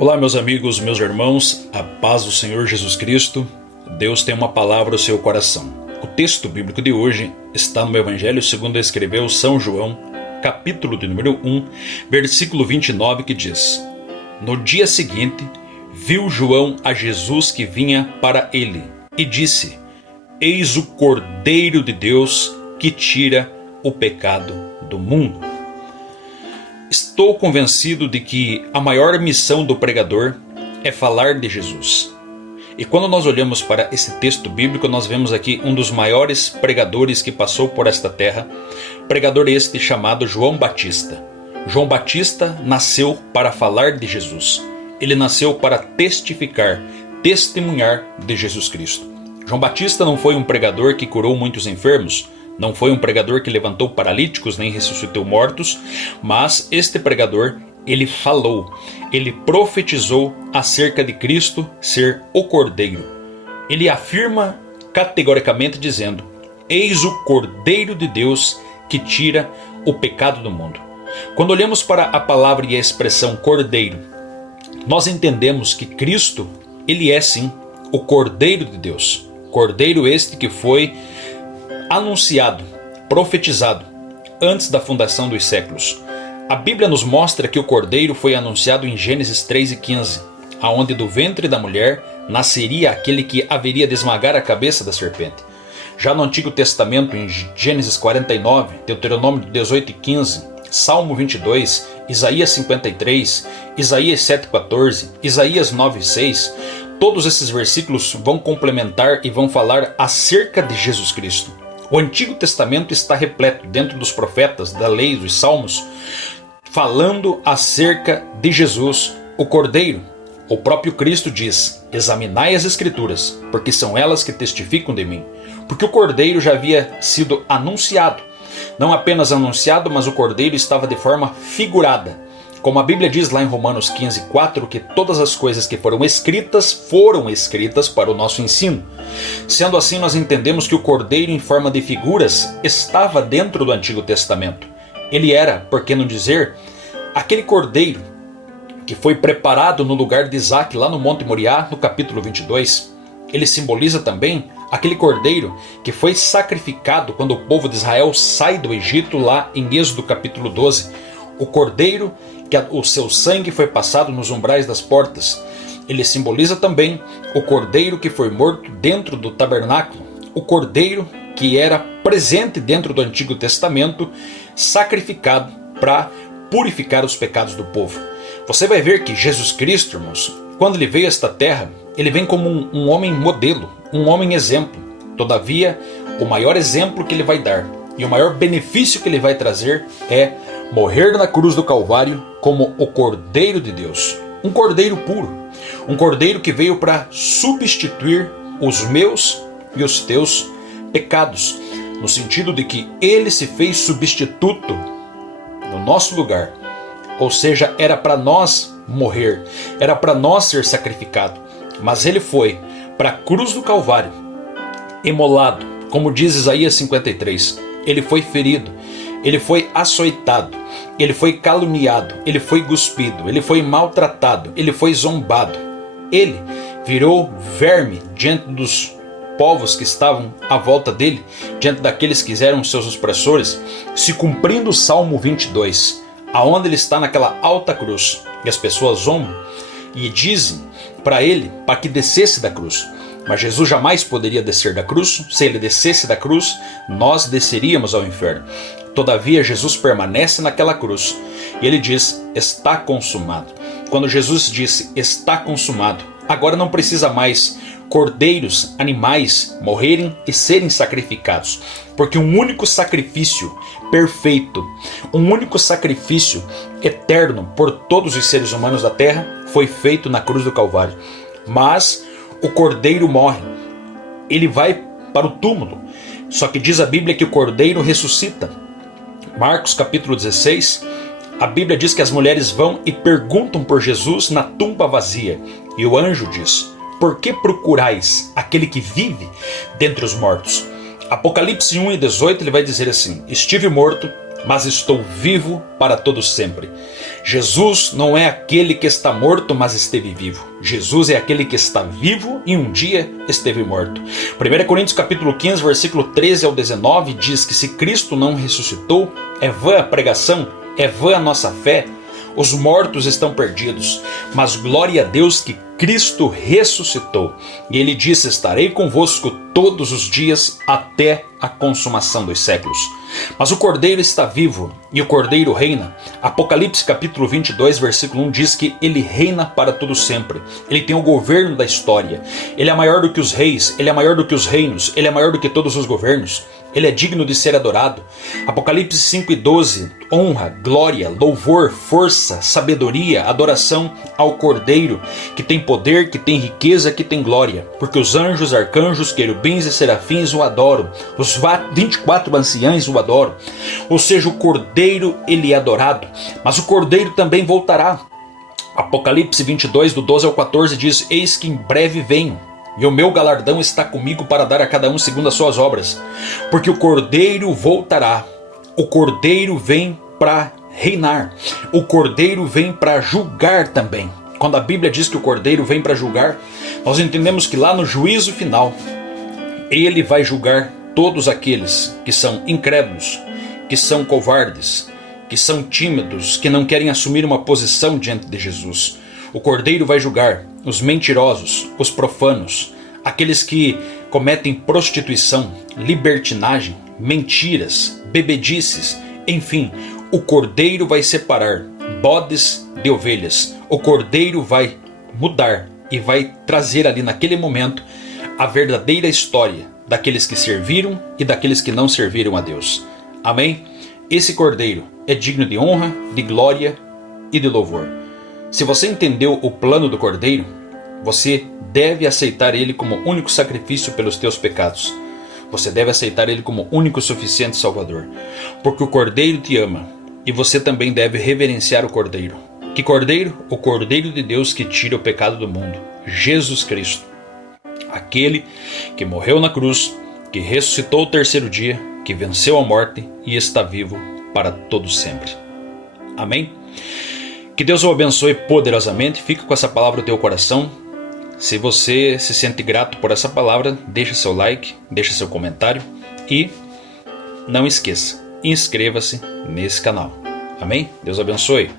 Olá, meus amigos, meus irmãos, a paz do Senhor Jesus Cristo. Deus tem uma palavra no seu coração. O texto bíblico de hoje está no Evangelho segundo escreveu São João, capítulo de número 1, versículo 29, que diz: No dia seguinte, viu João a Jesus que vinha para ele e disse: Eis o Cordeiro de Deus que tira o pecado do mundo. Estou convencido de que a maior missão do pregador é falar de Jesus. E quando nós olhamos para esse texto bíblico, nós vemos aqui um dos maiores pregadores que passou por esta terra, pregador este chamado João Batista. João Batista nasceu para falar de Jesus. Ele nasceu para testificar, testemunhar de Jesus Cristo. João Batista não foi um pregador que curou muitos enfermos, não foi um pregador que levantou paralíticos nem ressuscitou mortos, mas este pregador, ele falou, ele profetizou acerca de Cristo ser o Cordeiro. Ele afirma categoricamente dizendo: Eis o Cordeiro de Deus que tira o pecado do mundo. Quando olhamos para a palavra e a expressão Cordeiro, nós entendemos que Cristo, ele é sim o Cordeiro de Deus. Cordeiro este que foi anunciado, profetizado, antes da fundação dos séculos. A Bíblia nos mostra que o Cordeiro foi anunciado em Gênesis 3:15, aonde do ventre da mulher nasceria aquele que haveria de esmagar a cabeça da serpente. Já no Antigo Testamento, em Gênesis 49, Deuteronômio 18:15, Salmo 22, Isaías 53, Isaías 7:14, Isaías 9:6, todos esses versículos vão complementar e vão falar acerca de Jesus Cristo. O Antigo Testamento está repleto, dentro dos profetas, da lei, dos salmos, falando acerca de Jesus, o Cordeiro. O próprio Cristo diz: examinai as Escrituras, porque são elas que testificam de mim. Porque o Cordeiro já havia sido anunciado. Não apenas anunciado, mas o Cordeiro estava de forma figurada. Como a Bíblia diz lá em Romanos 15:4, que todas as coisas que foram escritas para o nosso ensino. Sendo assim, nós entendemos que o Cordeiro em forma de figuras estava dentro do Antigo Testamento. Ele era, por que não dizer, aquele Cordeiro que foi preparado no lugar de Isaac lá no Monte Moriá, no capítulo 22. Ele simboliza também aquele Cordeiro que foi sacrificado quando o povo de Israel sai do Egito lá em Êxodo capítulo 12. O Cordeiro que o seu sangue foi passado nos umbrais das portas. Ele simboliza também o Cordeiro que foi morto dentro do tabernáculo. O Cordeiro que era presente dentro do Antigo Testamento, sacrificado para purificar os pecados do povo. Você vai ver que Jesus Cristo, irmãos, quando ele veio a esta terra, ele vem como um homem modelo, um homem exemplo. Todavia, o maior exemplo que ele vai dar e o maior benefício que ele vai trazer é morrer na cruz do Calvário como o Cordeiro de Deus. Um Cordeiro puro. Um Cordeiro que veio para substituir os meus e os teus pecados. No sentido de que ele se fez substituto no nosso lugar. Ou seja, era para nós morrer. Era para nós ser sacrificado. Mas ele foi para a cruz do Calvário, imolado. Como diz Isaías 53. Ele foi ferido. Ele foi açoitado, ele foi caluniado, ele foi cuspido, ele foi maltratado, ele foi zombado. Ele virou verme diante dos povos que estavam à volta dele, diante daqueles que eram seus opressores, se cumprindo o Salmo 22, aonde ele está naquela alta cruz, e as pessoas zombam e dizem para ele para que descesse da cruz. Mas Jesus jamais poderia descer da cruz. Se ele descesse da cruz, nós desceríamos ao inferno. Todavia, Jesus permanece naquela cruz. E ele diz: está consumado. Quando Jesus disse: está consumado, agora não precisa mais cordeiros, animais, morrerem e serem sacrificados. Porque um único sacrifício perfeito, um único sacrifício eterno por todos os seres humanos da terra foi feito na cruz do Calvário. Mas o Cordeiro morre, ele vai para o túmulo. Só que diz a Bíblia que o Cordeiro ressuscita. Marcos capítulo 16, a Bíblia diz que as mulheres vão e perguntam por Jesus na tumba vazia. E o anjo diz: por que procurais aquele que vive dentre os mortos? Apocalipse 1:18 ele vai dizer assim: estive morto, mas estou vivo para todo sempre. Jesus não é aquele que está morto, mas esteve vivo. Jesus é aquele que está vivo e um dia esteve morto. 1 Coríntios capítulo 15, versículo 13 ao 19 diz que se Cristo não ressuscitou, é vã a pregação, é vã a nossa fé, os mortos estão perdidos, mas glória a Deus que Cristo ressuscitou. E ele disse: estarei convosco todos os dias até a consumação dos séculos. Mas o Cordeiro está vivo e o Cordeiro reina. Apocalipse capítulo 22, versículo 1 diz que ele reina para todo sempre. Ele tem o governo da história. Ele é maior do que os reis, ele é maior do que os reinos, ele é maior do que todos os governos. Ele é digno de ser adorado. Apocalipse 5 e 12, honra, glória, louvor, força, sabedoria, adoração ao Cordeiro, que tem poder, que tem riqueza, que tem glória. Porque os anjos, arcanjos, querubins e serafins o adoram. Os 24 anciães o adoram. Ou seja, o Cordeiro ele é adorado. Mas o Cordeiro também voltará. Apocalipse 22, do 12 ao 14 diz: eis que em breve venho, e o meu galardão está comigo para dar a cada um segundo as suas obras. Porque o Cordeiro voltará. O Cordeiro vem para reinar. O Cordeiro vem para julgar também. Quando a Bíblia diz que o Cordeiro vem para julgar, nós entendemos que lá no juízo final, ele vai julgar todos aqueles que são incrédulos, que são covardes, que são tímidos, que não querem assumir uma posição diante de Jesus. O Cordeiro vai julgar os mentirosos, os profanos, aqueles que cometem prostituição, libertinagem, mentiras, bebedices, enfim, o Cordeiro vai separar bodes de ovelhas. O Cordeiro vai mudar e vai trazer ali naquele momento a verdadeira história daqueles que serviram e daqueles que não serviram a Deus. Amém? Esse Cordeiro é digno de honra, de glória e de louvor. Se você entendeu o plano do Cordeiro, você deve aceitar ele como único sacrifício pelos teus pecados. Você deve aceitar ele como único suficiente Salvador. Porque o Cordeiro te ama e você também deve reverenciar o Cordeiro. Que Cordeiro? O Cordeiro de Deus que tira o pecado do mundo. Jesus Cristo. Aquele que morreu na cruz, que ressuscitou o terceiro dia, que venceu a morte e está vivo para todo sempre. Amém? Que Deus o abençoe poderosamente. Fica com essa palavra no teu coração. Se você se sente grato por essa palavra, deixa seu like, deixa seu comentário e não esqueça, inscreva-se nesse canal. Amém? Deus abençoe.